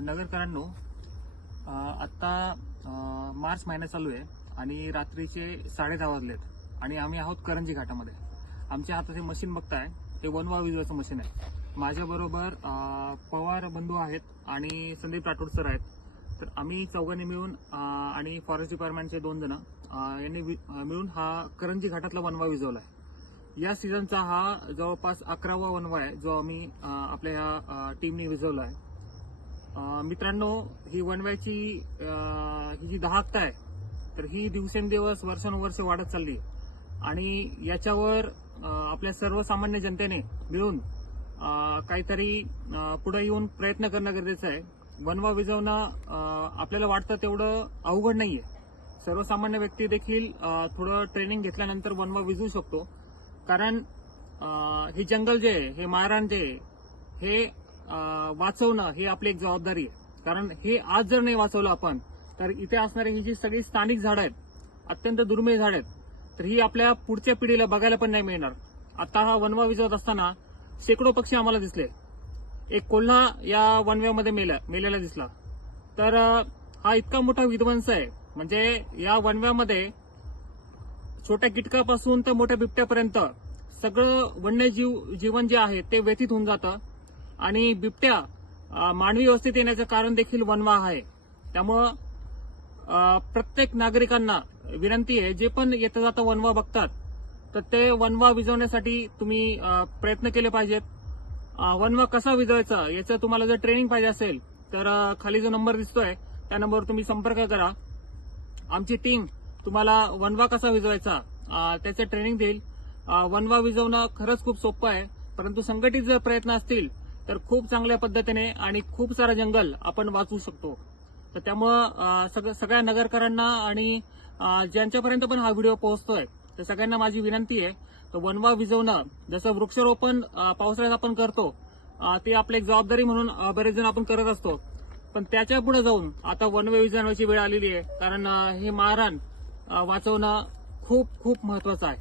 नगरकरांनो, आत्ता मार्च महिना चालू आहे आणि रात्रीचे 10:30 वाजलेत आणि आम्ही आहोत करंजी घाटामध्ये. आमच्या हातात हे मशीन बघताय, हे वनवा विजवाचं मशीन आहे. माझ्याबरोबर पवार बंधू आहेत आणि संदीप राठोड सर आहेत. तर आम्ही चौघांनी मिळून आणि फॉरेस्ट डिपार्टमेंटचे 2 जण यांनी मिळून हा करंजी घाटातला वनवा विजवला आहे. या सीझनचा हा जवळपास 11वा वनवा आहे जो आम्ही आपल्या या टीमने विजवला आहे. मित्रांनो, ही वनव्याची ही जी दहाकता आहे तर ही दिवसेंदिवस वर्षानुवर्ष वाढत चालली आहे आणि याच्यावर आपल्या सर्वसामान्य जनतेने मिळून काहीतरी पुढे येऊन प्रयत्न करणं गरजेचं आहे. वनवा विजवणं आपल्याला वाटतं तेवढं अवघड नाहीये. सर्वसामान्य व्यक्ती देखील थोडं ट्रेनिंग घेतल्यानंतर वनवा विजवू शकतो. कारण हे जंगल जे आहे, हे माळरान जे आहे, हे वाचवणं ही आपली एक जबाबदारी आहे. कारण हे आज जर नाही वाचवलं आपण तर इथे असणारी ही जी सगळी स्थानिक झाडं आहेत, अत्यंत दुर्मिळ झाड आहेत, तर ही आपल्या पुढच्या पिढीला बघायला पण नाही मिळणार. आता हा वनवा विजवत असताना शेकडो पक्षी आम्हाला दिसले. एक कोल्हा या वनव्यामध्ये मेलेला दिसला. तर हा इतका मोठा विध्वंस आहे. म्हणजे या वनव्यामध्ये छोट्या कीटकापासून तर मोठ्या बिबट्यापर्यंत सगळं वन्यजीव जीवन जे आहे ते व्यथित होऊन जातं आणि बिबट्या मानवी वस्तीत येण्याचं कारण देखील वनवा आहे. त्यामुळं प्रत्येक नागरिकांना विनंती आहे, जे पण येता जाता वनवा बघतात तर ते वनवा विजवण्यासाठी तुम्ही प्रयत्न केले पाहिजेत. वनवा कसा विजवायचा याचं तुम्हाला जर ट्रेनिंग पाहिजे असेल तर खाली जो नंबर दिसतोय त्या नंबरवर तुम्ही संपर्क करा. आमची टीम तुम्हाला वनवा कसा विजवायचा त्याचं ट्रेनिंग देईल. वनवा विजवणं खरंच खूप सोपं आहे, परंतु संघटित जर प्रयत्न असतील तर खूप चांगल्या पद्धतीने आणि खूप सारं जंगल आपण वाचवू शकतो. तर त्यामुळं सगळ्या नगरकरांना आणि ज्यांच्यापर्यंत पण हा व्हिडिओ पोहोचतोय तर सगळ्यांना माझी विनंती आहे, तर वनवा विजवणं जसं वृक्षारोपण पावसाळ्यात आपण करतो ते आपली एक जबाबदारी म्हणून बरेच जण आपण करत असतो, पण त्याच्या पुढे जाऊन आता वनवे विजवण्याची वेळ आलेली आहे. कारण हे माळरान वाचवणं खूप खूप महत्वाचं आहे.